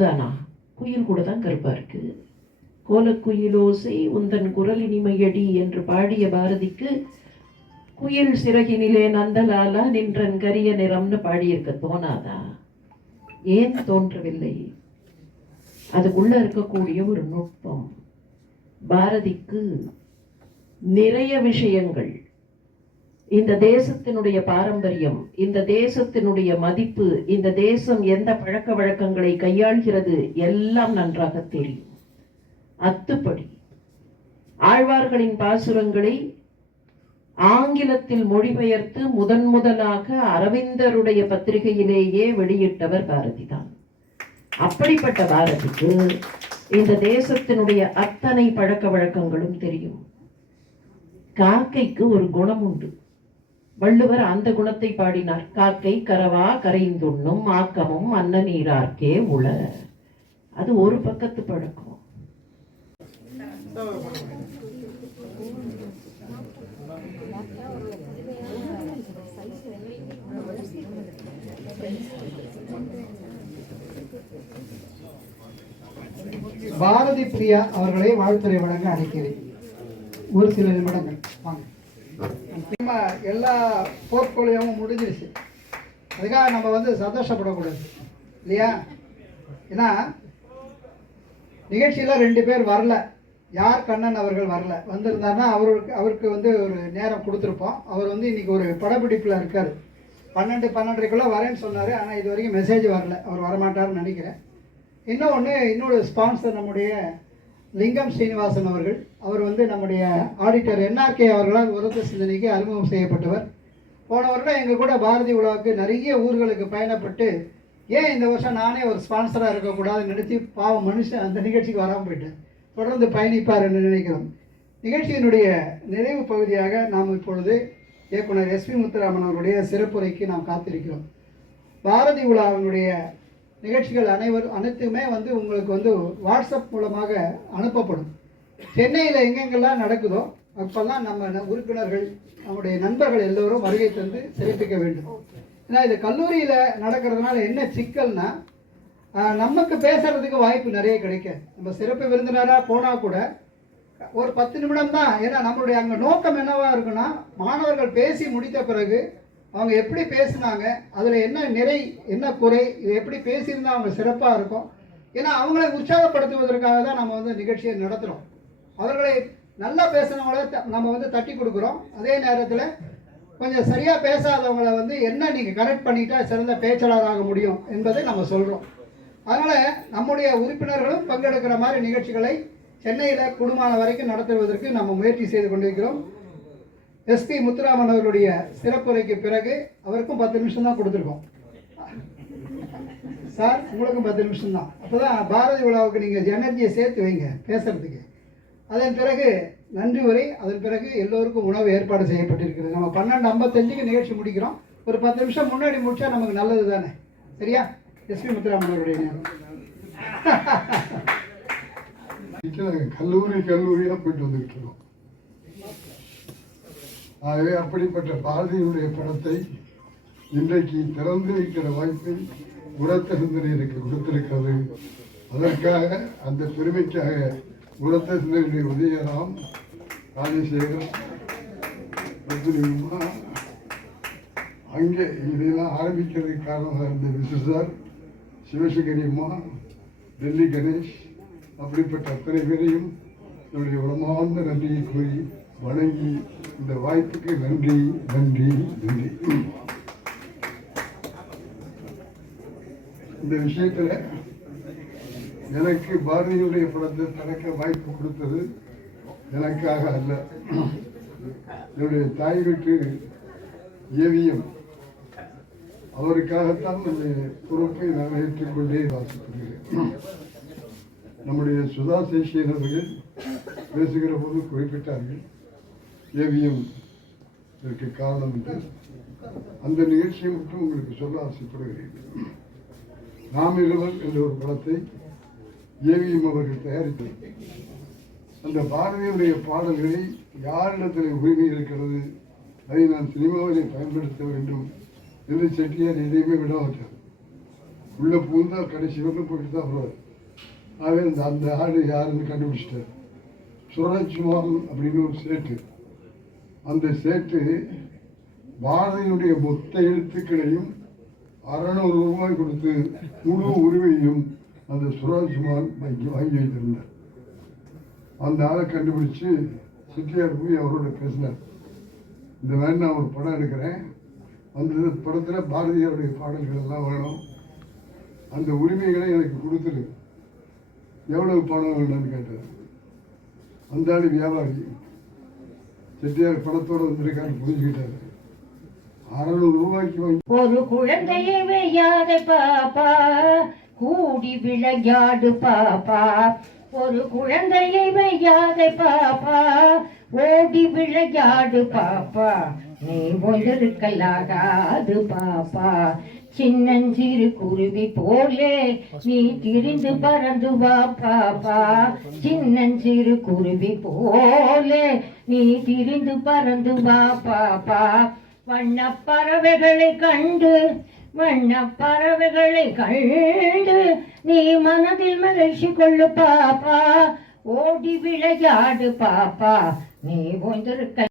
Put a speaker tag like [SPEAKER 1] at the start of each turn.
[SPEAKER 1] தானா குயில் கூட தான் கருப்பாக இருக்கு கோலக்குயிலோசை உந்தன் குரல் இனிமையடி என்று பாடிய பாரதிக்கு குயில் சிறகினிலே நந்தலாலா நின்றன் கரிய நிறம்னு பாடியிருக்க தோணாதா? ஏன் தோன்றவில்லை? அதுக்குள்ள இருக்கக்கூடிய ஒரு நுட்பம். பாரதிக்கு நிறைய விஷயங்கள். இந்த தேசத்தினுடைய பாரம்பரியம் இந்த தேசத்தினுடைய மதிப்பு இந்த தேசம் எந்த பழக்க வழக்கங்களை கையாள்கிறது எல்லாம் நன்றாக தெரியும். அத்துப்படி ஆழ்வார்களின் பாசுரங்களை ஆங்கிலத்தில் மொழிபெயர்த்து முதன் முதலாக அரவிந்தருடைய பத்திரிகையிலேயே வெளியிட்டவர் பாரதிதான் அப்படிப்பட்ட பாரதிக்கு இந்த தேசத்தினுடைய அத்தனை பழக்க வழக்கங்களும் தெரியும். காக்கைக்கு ஒரு குணம் உண்டு வள்ளுவர் அந்த குணத்தை பாடினார். காக்கை கரவா கரைந்துண்ணும் ஆக்கமும் அன்ன நீரார்க்கே உள. அது ஒரு பக்கத்து பழக்கம்.
[SPEAKER 2] பாரதி பிரியா அவர்களை வாழ்த்துறை வழங்க அழைக்கிறேன் ஒரு சில நிமிடங்கள். வாங்க. நம்ம எல்லா போர்ட்ஃபோலியோவும் முடிஞ்சிருச்சு. அதுக்காக நம்ம வந்து சந்தோஷப்படக்கூடாது. இல்லையா? ஏன்னா நிகழ்ச்சியில் ரெண்டு பேர் வரல. யார் கண்ணன் அவர்கள் வரல? வந்திருந்தாருன்னா அவருக்கு அவருக்கு வந்து ஒரு நேரம் கொடுத்துருப்போம். அவர் வந்து இன்றைக்கி ஒரு படப்பிடிப்பில் இருக்கார். பன்னெண்டு பன்னெண்டரைக்குள்ளே வரேன்னு சொன்னார். ஆனால் இது வரைக்கும் மெசேஜ் வரல. அவர் வரமாட்டார்னு நினைக்கிறேன். இன்னும் ஒன்று இன்னொரு ஸ்பான்சர் நம்முடைய லிங்கம் ஸ்ரீனிவாசன் அவர்கள் அவர் வந்து நம்முடைய ஆடிட்டர் என்ஆர்கே அவர்களால் உரத்த சிந்தனைக்கு அறிமுகம் செய்யப்பட்டவர். போன வருடம் எங்கள் கூட பாரதி உலாவுக்கு நிறைய ஊர்களுக்கு பயணப்பட்டு ஏன் இந்த வருஷம் நானே ஒரு ஸ்பான்சராக இருக்கக்கூடாதுன்னு நினைத்து பாவம் மனுஷன் அந்த நிகழ்ச்சிக்கு வராமல் போயிட்டேன் தொடர்ந்து பயணிப்பார் என்று நினைக்கிறோம். நிகழ்ச்சியினுடைய நிறைவு பகுதியாக நாம் இப்பொழுது இயக்குனர் எஸ்பி முத்துராமன் அவருடைய சிறப்புரைக்கு நாம் காத்திருக்கிறோம். பாரதி உலாவினுடைய நிகழ்ச்சிகள் அனைவர் அனைத்துமே வந்து உங்களுக்கு வந்து வாட்ஸ்அப் மூலமாக அனுப்பப்படும். சென்னையில் எங்கெங்கெல்லாம் நடக்குதோ அப்போல்லாம் நம்ம உறுப்பினர்கள் நம்முடைய நண்பர்கள் எல்லோரும் வருகை தந்து சிறப்பிக்க வேண்டும். ஏன்னா இது கல்லூரியில் நடக்கிறதுனால என்ன சிக்கல்னா நமக்கு பேசுறதுக்கு வாய்ப்பு நிறைய கிடைக்காது. நம்ம சிறப்பு விருந்தினராக போனால் கூட ஒரு பத்து நிமிடம் தான். ஏன்னா நம்மளுடைய அங்கே நோக்கம் என்னவாக இருக்குன்னா மாணவர்கள் பேசி முடித்த பிறகு அவங்க எப்படி பேசுனாங்க அதில் என்ன நிறை என்ன குறை இது எப்படி பேசியிருந்தால் அவங்க சிறப்பாக இருக்கும். ஏன்னா அவங்களை உற்சாகப்படுத்துவதற்காக தான் நம்ம வந்து நிகழ்ச்சியை நடத்துகிறோம் அவர்களை நல்லா பேசுனவங்கள த- நம்ம வந்து தட்டி கொடுக்குறோம். அதே நேரத்தில் கொஞ்சம் சரியாக பேசாதவங்களை வந்து என்ன நீங்கள் கரெக்ட் பண்ணிட்டா சிறந்த பேச்சாளராக முடியும் என்பதை நம்ம சொல்கிறோம் அதனால் நம்முடைய உறுப்பினர்களும் பங்கெடுக்கிற மாதிரி நிகழ்ச்சிகளை சென்னையில் குடும்பமான வரைக்கும் நடத்துவதற்கு நம்ம முயற்சி செய்து கொண்டிருக்கிறோம். எஸ்பி முத்துராமன் அவர்களுடைய சிறப்புரைக்கு பிறகு அவருக்கும் பத்து நிமிஷம் தான் கொடுத்துருக்கோம். சார் உங்களுக்கும் பத்து நிமிஷம் தான். அப்போ தான் பாரதி விழாவுக்கு நீங்கள் எனர்ஜியை சேர்த்து வைங்க பேசுகிறதுக்கு அதன் பிறகு நன்றி உரை அதன் பிறகு எல்லோருக்கும் உணவு ஏற்பாடு செய்யப்பட்டிருக்கிறது. நம்ம பன்னெண்டு ஐம்பத்தஞ்சுக்கு நிகழ்ச்சி முடிக்கிறோம். ஒரு பத்து நிமிஷம் முன்னாடி முடிச்சா நமக்கு நல்லது தானே. சரியா? எஸ்பி முத்துராமன் அவருடைய நேரம்.
[SPEAKER 3] கல்லூரி கல்லூரியாக போயிட்டு வந்துக்கிட்டு இருக்கோம். ஆகவே அப்படிப்பட்ட பாரதியினுடைய படத்தை இன்றைக்கு திறந்து வைக்கிற வாய்ப்பை உரத்த எனக்கு கொடுத்திருக்கிறது. அதற்காக அந்த பெருமைக்காக உரத்த உதயராம் ராஜசேகர் அங்கே இதெல்லாம் ஆரம்பிக்கிறதுக்கு காரணமாக இருந்த விசு சார் சிவசங்கரி அம்மா டெல்லி கணேஷ் அப்படிப்பட்ட அத்தனை பேரையும் என்னுடைய உடமார்ந்த நன்றியை கூறி வணங்கி இந்த வாய்ப்புக்கு நன்றி நன்றி நன்றி. இந்த விஷயத்தில் எனக்கு பாரதியுடைய படத்தை திறக்க வாய்ப்பு கொடுத்தது எனக்காக அல்ல. என்னுடைய தாய் வீட்டு ஏவிஎம். அவருக்காகத்தான் இந்த பொறுப்பை நான் ஏற்றுக்கொண்டே வாசிக்கிறேன். நம்முடைய சுதா சேஷியன் அவர்கள் பேசுகிற போது குறிப்பிட்டார்கள். ஏவிஎம் இதற்கு காரணம் என்று அந்த நிகழ்ச்சியை மட்டும் உங்களுக்கு சொல்ல ஆசைப்படுகிறேன். நாம் இருவர் என்ற ஒரு படத்தை ஏவிஎம் அவர்கள் தயாரித்தார் அந்த பாரதியுடைய பாடல்களை யாரிடத்தில் உரிமை இருக்கிறது? அதை நான் சினிமாவிலே பயன்படுத்த வேண்டும் என்று செட்டியார் எதையுமே விட உள்ளே பூந்தால் கடைசி வரலும் போயிட்டு தான் வருவார் ஆகவே அந்த அந்த ஆடு யாருன்னு கண்டுபிடிச்சிட்டார். சுரஜ்மான் அப்படின்னு ஒரு சேட்டு. அந்த சேட்டு பாரதியினுடைய மொத்த எழுத்துக்களையும் அறநூறு ரூபாய் கொடுத்து முழு உரிமையும் அந்த சுராஜ்குமார் வாங்கி வாங்கி வைத்திருந்தார். அந்த ஆளை கண்டுபிடிச்சு சிட்டியார் போய் அவரோட பேசினார். இந்த மாதிரி நான் ஒரு படம் எடுக்கிறேன். அந்த படத்தில் பாரதியாருடைய பாடல்கள் எல்லாம் வேணும். அந்த உரிமைகளை எனக்கு கொடுத்துரு எவ்வளவு பணம் வேணும்னு கேட்டார். அந்த ஆள் வியாபாரி. செட்டியார் பணத்தோடு வந்திருக்காரு புரிஞ்சுக்கிட்டாரு. அறநூறு ரூபாய்க்கு வாங்கி
[SPEAKER 4] ஒரு குழந்தையை வையாத பாப்பா கூடி விளையாடு பாப்பா. ஒரு குழந்தையை வையாத பாப்பா ஓடி விளையாடு பாப்பா. நீ ஒன்றிருக்கலாகாது பாப்பா. சின்னஞ்சிறு குருவி போலே நீ திரிந்து பறந்து வா பாப்பா. சின்னஞ்சிறு குருவி போலே நீ திரிந்து பறந்து வா பாப்பா. வண்ணப் பறவைகளை கண்டு வண்ணப் பறவைகளை கண்டு நீ மனதில் மகிழ்ச்சி கொள்ளு பாப்பா. ஓடி விளையாடு பாப்பா. நீ ஒன்றிருக்க